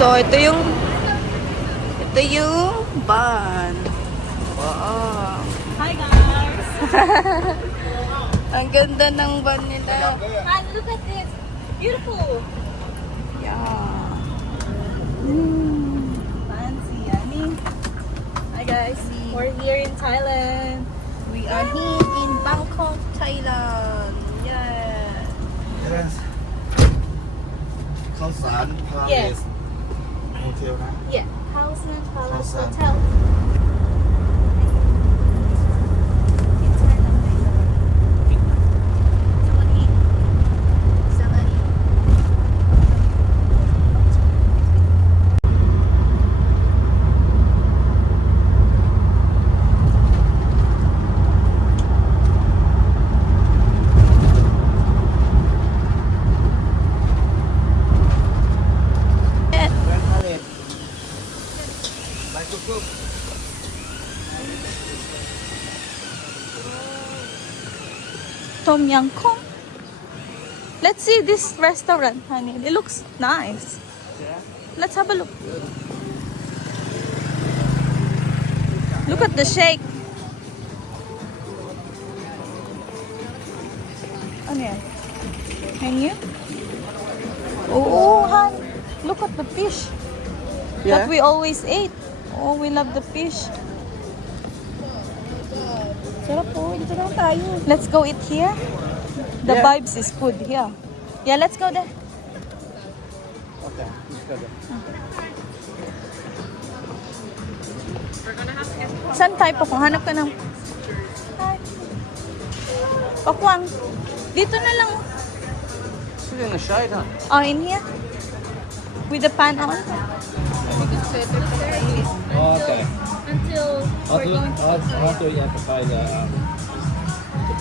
So, ito yung van. Wow. Hi guys! Ang ganda ng van nila. And look at this! Beautiful! Yeah. Fancy, yummy. Hi guys, we're here in Thailand. We are here in Bangkok, Thailand. Yeah. Yes. ข้าวสาร Yes. Palace Hotel นะ Yeah, Thousand Palace Thousand. Hotel. Grand Palace ไปกุ๊ก Tom Yum Kong. Let's see this restaurant, honey. It looks nice. Let's have a look. Look at the shake. Ano yan? Menu? Oh, hon. Look at the fish that we always ate. Oh, we love the fish. Sarap po. Dito lang tayo. Let's go eat here. The Yeah. vibes is good here. Yeah, let's go there. Okay, let's go there. Saan tayo po? Hanap ka ng... Pakwang. Dito na lang. Sit in the shade, huh? Oh, in here? With the pan on? Oh, okay. Until I thought you had to pay the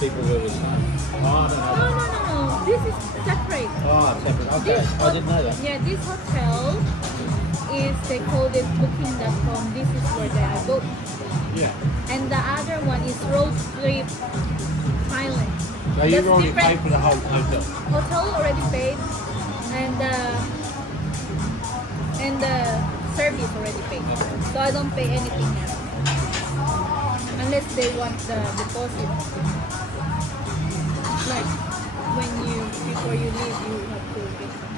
people who was home. Oh, I don't know. No. This is separate. Oh, separate. Okay, I didn't know that. Yeah, this hotel is, they call it booking.com. This is where they are booked. Yeah. And the other one is Road Trip Thailand. So you've That's already different. paid for the whole hotel? Hotel already paid, and the service already paid. So I don't pay anything now. Unless they want the deposit. Like when you, before you leave, you have to get some.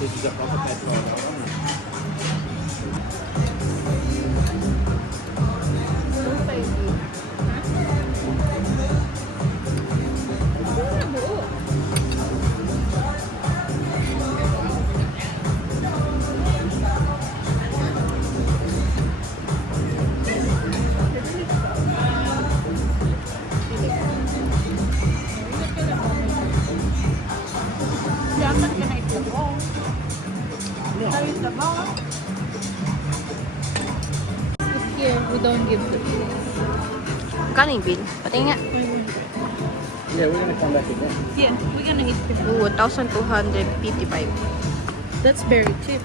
This is a proper bed for it. Here we don't give the Kano yung bill? Pati nga. Yeah, we're going to come back again. Yeah, we're gonna eat this. Oo, 1,255. That's very cheap.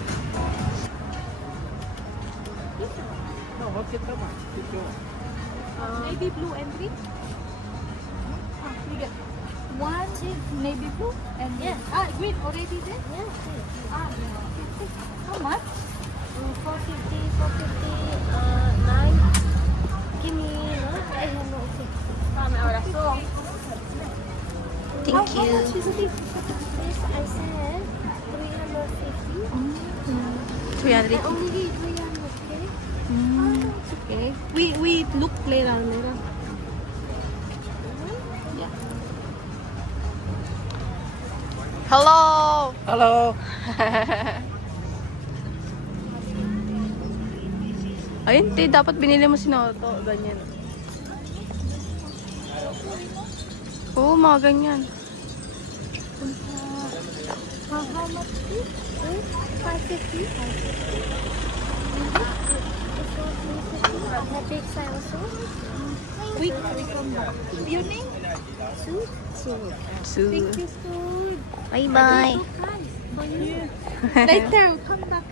No, what's it come on? Keep going. Navy blue and green. We get one cheap navy blue and green already there. Yeah. How much? 450, 9. Give me, no? I have no, okay. Thank you. How much is it? This I said 350. 300. I only need 300, okay? It's okay. We look later. Hello! Hello! Ayun, te, dapat binili mo si Noto. Ganyan. Oo, mga ganyan. How much is it? 550. Have big size also? We come back. Your name? Soup? So, Big fish food. bye-bye. Guys. for you. Later, come back.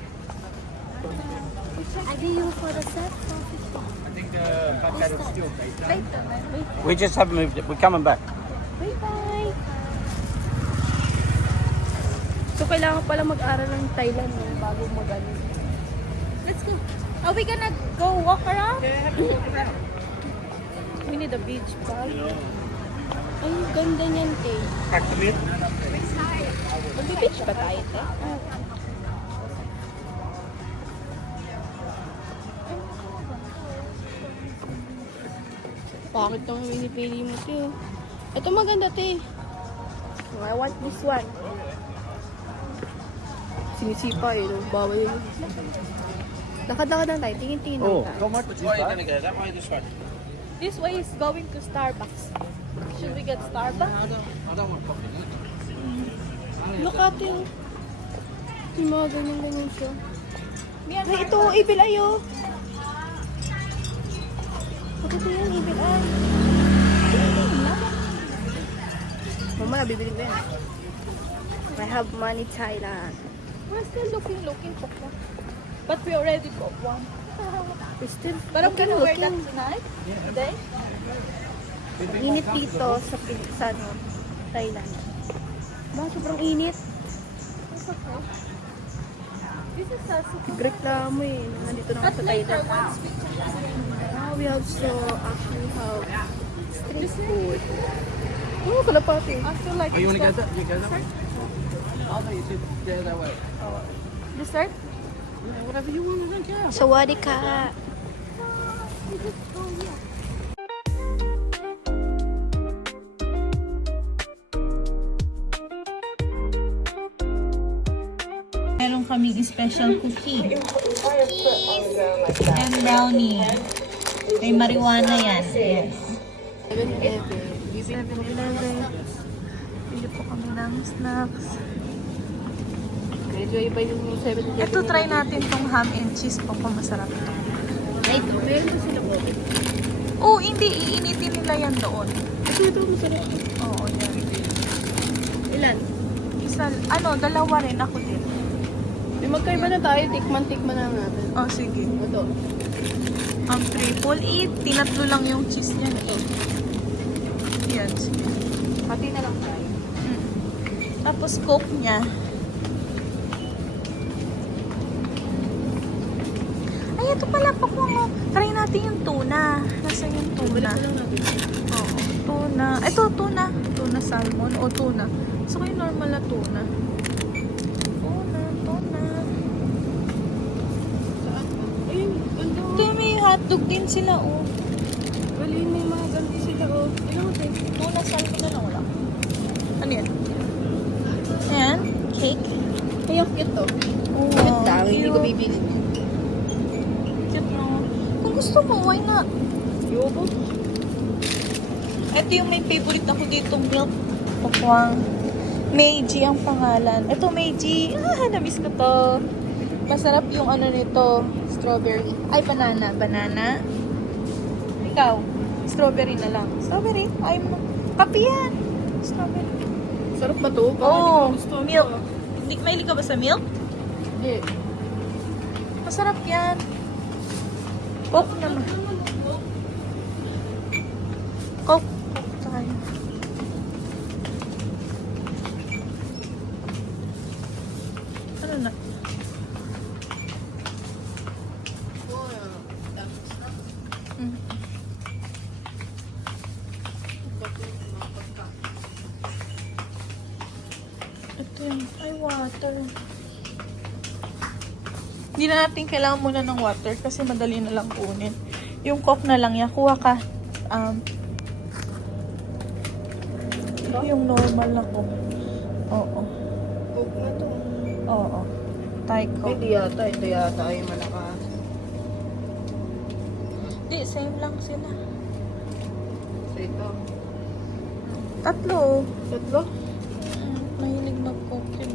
I give you for the set for 50. I think the packet is still based Later, man. Wait. We just haven't moved it. We're coming back. Bye-bye. So, kailangan pala mag-aral ng Thailand bago mag-ano. Let's go. Are we gonna go walk around? Yeah, have to walk around. We need a beach bag. Ay, ganda niyan, te. Pack them in. Mag-beach ba tayo, te? Bakit naman pinipili mo, te? Ito maganda, te. I want this one. Sinisipa eh, no? Bawal yun. Lakad-lakad lang tayo. Tingin-tingin lang Oh, tayo. how much? Which way are you going to go? That way or this way? This way is going to Starbucks. Should we get Starbucks? I don't want coffee. Look at it. Yung mga ganyan-ganyan siya. Ay, ito, ibil ayo. Ito yan, ibil ay. Mama, bibili ko yan. I have money, Thailand. We're still looking for one. But we already got one. We still But I'm gonna wear that tonight. Today. Init dito sa Thailand. Ba, sobrang init. It's okay. This is a reklamo eh. Nandito na ako sa Thailand. Now we also actually have street food. Oh, kalapati. I feel like You want to go it's that? You go that way? I'll let you sit there that way. dessert. Yeah, whatever you want, I don't care. Sawadika. Meron kaming special cookie. And brownie. May marijuana yan. Yes. 7-Eleven. Pili po kami ng snacks. Medyo iba yung 7-Eleven. Ito, try natin tong ham and cheese po kung masarap ito. Ito, meron ba sila po? Oh, hindi. Iinitin nila yan doon. Ito, masarap. Oo, yan. Ilan? Isa, dalawa rin. Ako din. May magkaiba na tayo. Tikman na natin. Oh, sige. Ito. Ang triple eat. Tinatlo lang yung cheese niya. Yan, sige. Pati na lang tayo. Tapos coke niya. Ay, ito pala pa po. Try natin yung tuna. Nasaan yung tuna? Oo, tuna. Ito, tuna. Tuna salmon o tuna. So, yung normal na tuna. Tuna. Ayun, ganda. Ito, may hotdog din sila, oh. Galing, may mga ganti sila, oh. Ilan ko tayo? Tuna salmon na lang, wala. Ano yan? Ayan, cake. Ay, ang cute to. Oh, Cute lang, hindi ko cute. bibili. Cute, no? Kung gusto mo, why not? Yobo. Ito yung may favorite ako ditong milk. Pakwang. Meiji ang pangalan. Ito, Meiji. Na-miss ko to. Masarap yung ano nito. Strawberry. Ay, banana. Banana. Ikaw. Strawberry na lang. Strawberry? Ay mo. Kape yan. Strawberry. Sarap ba to? Oo. Milk. Hindi, mahilig ka ba sa milk? Hindi. Masarap yan. Coke naman. Coke. Coke tayo. Ano na? Mm. Ito yung, ay water. Hindi na natin kailangan muna ng water kasi madali na lang kunin. Yung coke na lang yan. Kuha ka. Yung normal na coke. Oo. Coke na to. Oo. Thai coke. Hindi yata. Ito yata ay malakas. Hindi, same lang sila. So ito. Tatlo. Tatlo? Mahilig mag-coke yun.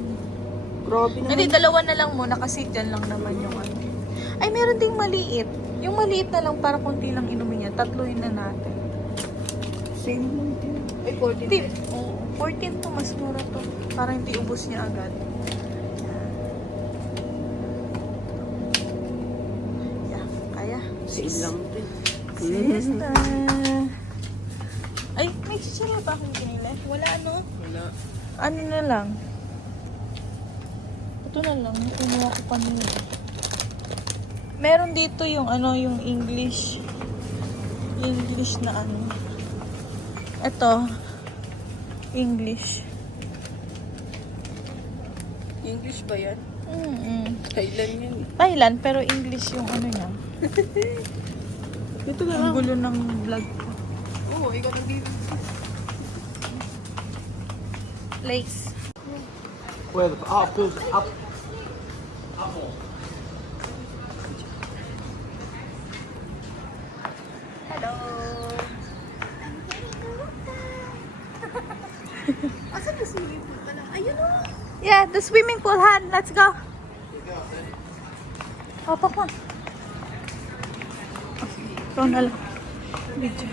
Grabe naman. Hindi, dalawa na lang muna kasi dyan lang naman yung ano. Ay, meron ding maliit. Yung maliit na lang para konti lang inumin niya. Tatluhin na natin. Same lang din. Ay, 14 Hindi. pesos. Oo. 14 to, mas mura to. Para hindi ubos niya agad. Siesta. Ay, may chichara pa akong pinili. Wala, no? Wala. Ano na lang? Ito na lang. Kinuha ko kanina. Meron dito yung ano, yung English. English na ano. Ito. English. English ba yan? Thailand Thailand yan. Thailand, pero English yung ano niya. Ito na Ang lang. gulo ng vlog ko. Oo, ikaw nang dito. Lace. Where the apples up? Apple. Hello. Asan na swimming pool pala? Ayun o. Yeah, the swimming pool, Han. Let's go. Opo ko. Ito na lang. Video.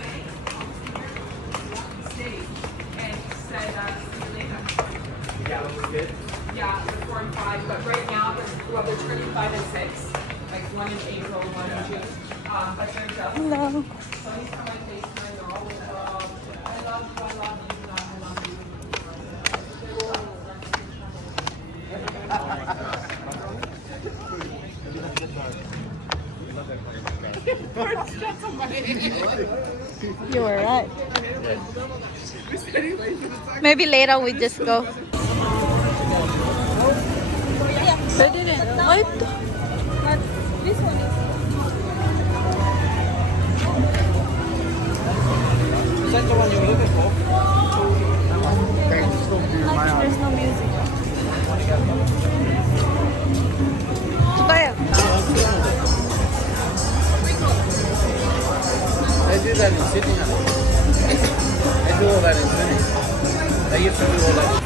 Yeah, they're 4 and 5, but right now, they're turning 5 and 6. Like 1 in April, 1 in June. But they're just, Hello. so anytime I FaceTime, they're always, I love you, I love you, I love you. You were right. Maybe later we just go. Pwede rin. Ay, ito. This one is. Is that the one you were looking for? There's no music. Tayo. They do that in Sydney. They do all that in Sydney. They used to do all that.